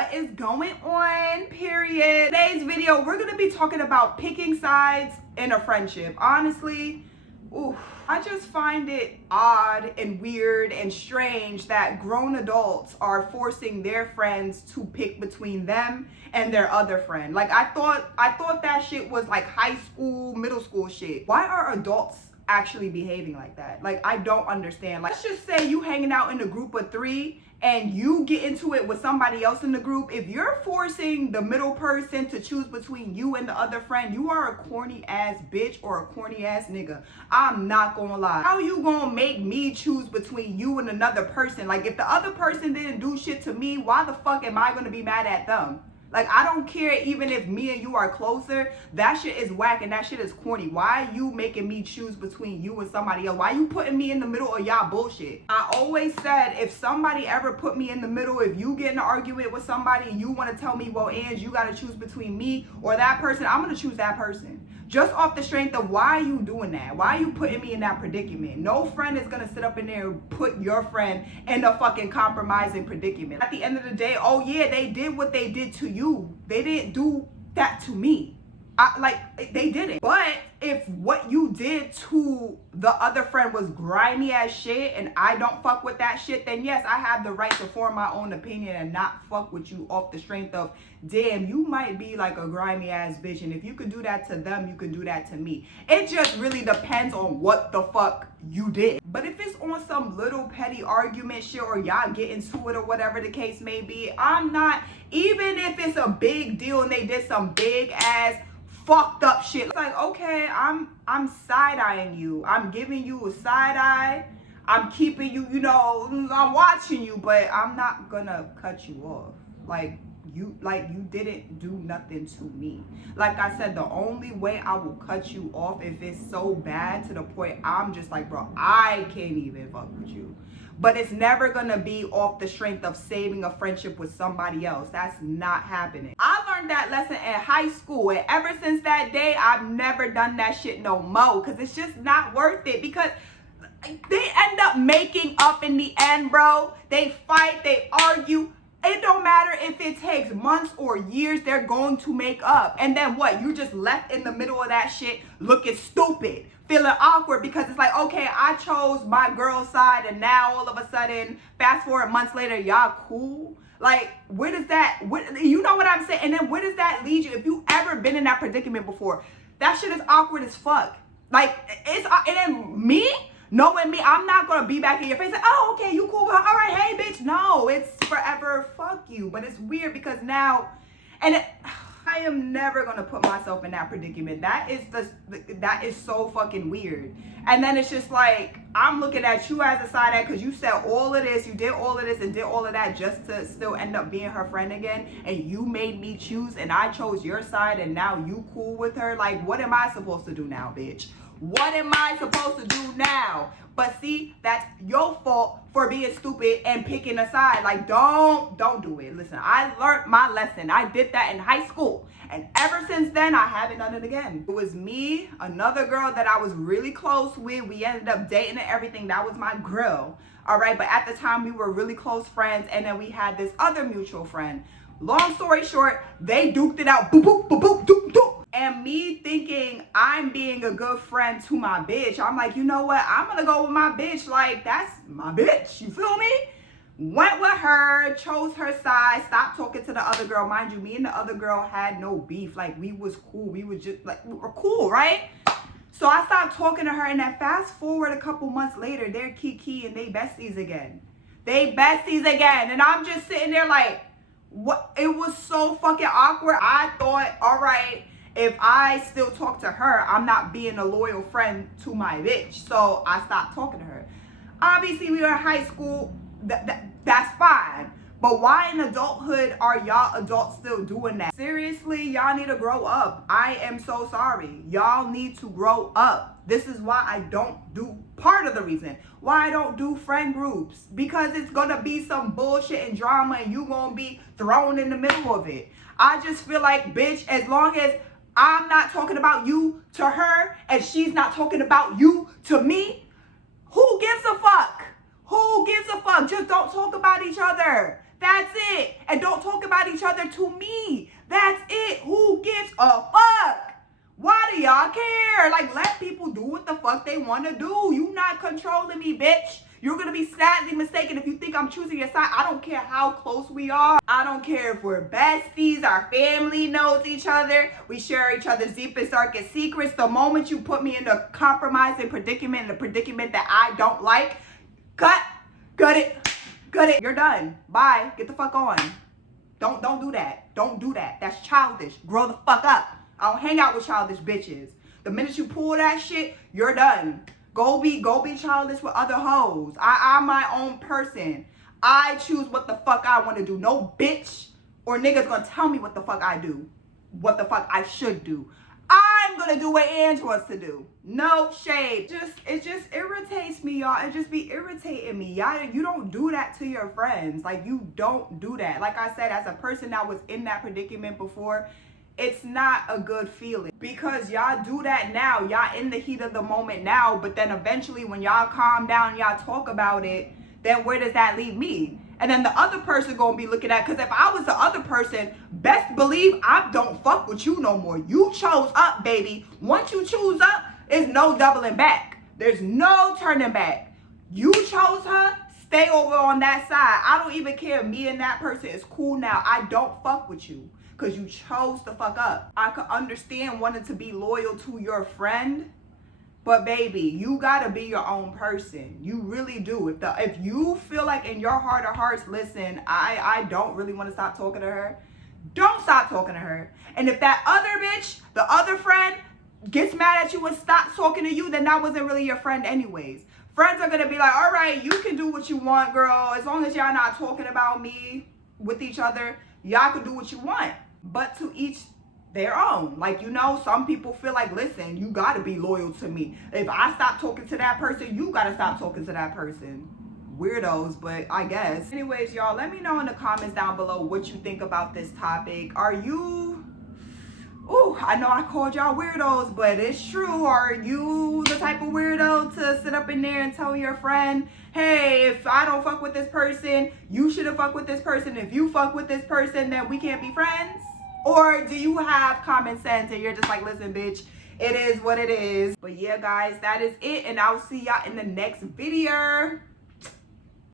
What is going on, period? Today's video, we're gonna be talking about picking sides in a friendship. Honestly, ooh, I just find it odd and weird and strange that grown adults are forcing their friends to pick between them and their other friend. Like, I thought that shit was like high school, middle school shit. Why are adults actually behaving like that? Like, I don't understand. Like, let's just say you hanging out in a group of 3 and you get into it with somebody else in the group. If you're forcing the middle person to choose between you and the other friend, you are a corny ass bitch or a corny ass nigga. I'm not gonna lie. How you gonna make me choose between you and another person? Like, if the other person didn't do shit to me, why the fuck am I gonna be mad at them? Like, I don't care even if me and you are closer. That shit is whack and that shit is corny. Why are you making me choose between you and somebody else? Why are you putting me in the middle of y'all bullshit? I always said, if somebody ever put me in the middle, if you get in an argument with somebody and you want to tell me, well, Ange, you got to choose between me or that person, I'm going to choose that person. Just off the strength of, why are you doing that? Why are you putting me in that predicament? No friend is going to sit up in there and put your friend in a fucking compromising predicament. At the end of the day, oh yeah, they did what they did to you. They didn't do that to me. They didn't. But if what you did to the other friend was grimy as shit and I don't fuck with that shit, then yes, I have the right to form my own opinion and not fuck with you off the strength of, damn, you might be like a grimy ass bitch, and if you could do that to them, you could do that to me. It just really depends on what the fuck you did. But if it's on some little petty argument shit or y'all get into it or whatever the case may be, I'm not, even if it's a big deal and they did some big ass fucked up shit. It's like, okay, I'm side-eyeing you. I'm giving you a side eye. I'm keeping you, I'm watching you, but I'm not gonna cut you off. Like you didn't do nothing to me. Like I said, the only way I will cut you off if it's so bad to the point I'm just like, bro, I can't even fuck with you. But it's never gonna be off the strength of saving a friendship with somebody else. That's not happening. I learned that lesson in high school, and ever since that day, I've never done that shit no more, because it's just not worth it, because they end up making up in the end, bro. They fight, they argue. It don't matter if it takes months or years, they're going to make up. And then what? You just left in the middle of that shit looking stupid, feeling awkward, because it's like, okay, I chose my girl's side and now all of a sudden, fast forward months later, y'all cool? Like, where does that, you know what I'm saying? And then where does that lead you? If you ever been in that predicament before, that shit is awkward as fuck. Like, and then me, knowing me, I'm not gonna be back in your face like, oh, okay, you cool with her? All right, hey, bitch. No, it's forever fuck you. But it's weird because now, I am never gonna put myself in that predicament. That is so fucking weird. And then it's just like, I'm looking at you as a side eye because you said all of this, you did all of this and did all of that just to still end up being her friend again. And you made me choose and I chose your side and now you cool with her. Like, what am I supposed to do now, bitch? What am I supposed to do now? But see, that's your fault for being stupid and picking a side. Like, don't do it. Listen, I learned my lesson. I did that in high school. And ever since then, I haven't done it again. It was me, another girl that I was really close with. We ended up dating and everything. That was my girl. All right. But at the time, we were really close friends. And then we had this other mutual friend. Long story short, they duked it out. Boop, boop, boop, boop, doop, doop. And me thinking I'm being a good friend to my bitch, I'm like, you know what? I'm gonna go with my bitch. Like, that's my bitch. You feel me? Went with her, chose her side, stopped talking to the other girl. Mind you, me and the other girl had no beef. Like, we was cool. We was just like, we were cool, right? So I stopped talking to her, and then fast forward a couple months later, they're kiki and they besties again. They besties again. And I'm just sitting there like, what? It was so fucking awkward. I thought, all right, if I still talk to her, I'm not being a loyal friend to my bitch. So I stopped talking to her. Obviously, we were in high school. That's fine. But why in adulthood are y'all adults still doing that? Seriously, y'all need to grow up. I am so sorry. Y'all need to grow up. This is why I don't do, part of the reason why I don't do friend groups. Because it's going to be some bullshit and drama and you going to be thrown in the middle of it. I just feel like, bitch, as long as I'm not talking about you to her and she's not talking about you to me, who gives a fuck? Who gives a fuck? Just don't talk about each other. That's it. And don't talk about each each other to me. That's it. Who gives a fuck? Why do y'all care? Like, let people do what the fuck they want to do. You not controlling me, bitch. You're going to be sadly mistaken if you think I'm choosing your side. I don't care how close we are. I don't care if we're besties. Our family knows each other. We share each other's deepest, darkest secrets. The moment you put me in a compromising predicament, in a predicament that I don't like, cut it. You're done. Bye. Get the fuck on. Don't do that. Don't do that. That's childish. Grow the fuck up. I don't hang out with childish bitches. The minute you pull that shit, you're done. Go be childish with other hoes. I'm my own person. I choose what the fuck I want to do. No bitch or nigga's gonna tell me what the fuck I do. What the fuck I should do. I'm gonna do what Ange wants to do. No shade. It just irritates me, y'all. It just be irritating me. Y'all, you don't do that to your friends. Like, you don't do that. Like I said, as a person that was in that predicament before, it's not a good feeling, because y'all do that now. Y'all in the heat of the moment now, but then eventually when y'all calm down, y'all talk about it, then where does that leave me? And then the other person gonna be looking at, because if I was the other person, best believe I don't fuck with you no more. You chose up, baby. Once you choose up, there's no doubling back. There's no turning back. You chose her, stay over on that side. I don't even care. Me and that person is cool now. I don't fuck with you because you chose to fuck up. I could understand wanting to be loyal to your friend, but baby, you gotta be your own person. You really do. If you feel like in your heart of hearts, listen, I don't really want to stop talking to her, don't stop talking to her. And if that other bitch, the other friend, gets mad at you and stops talking to you, then that wasn't really your friend anyways. Friends are gonna be like, all right, you can do what you want, girl. As long as y'all not talking about me with each other, y'all can do what you want. But to each their own. Like, you know, some people feel like, listen, you gotta be loyal to me. If I stop talking to that person, you gotta stop talking to that person. Weirdos, but I guess. Anyways, y'all, let me know in the comments down below what you think about this topic. Are you, I know I called y'all weirdos, but it's true. Are you the type of weirdo to sit up in there and tell your friend, hey, if I don't fuck with this person, you shouldn't fuck with this person. If you fuck with this person, then we can't be friends? Or do you have common sense and you're just like, listen, bitch, it is what it is? But yeah, guys, that is it. And I'll see y'all in the next video.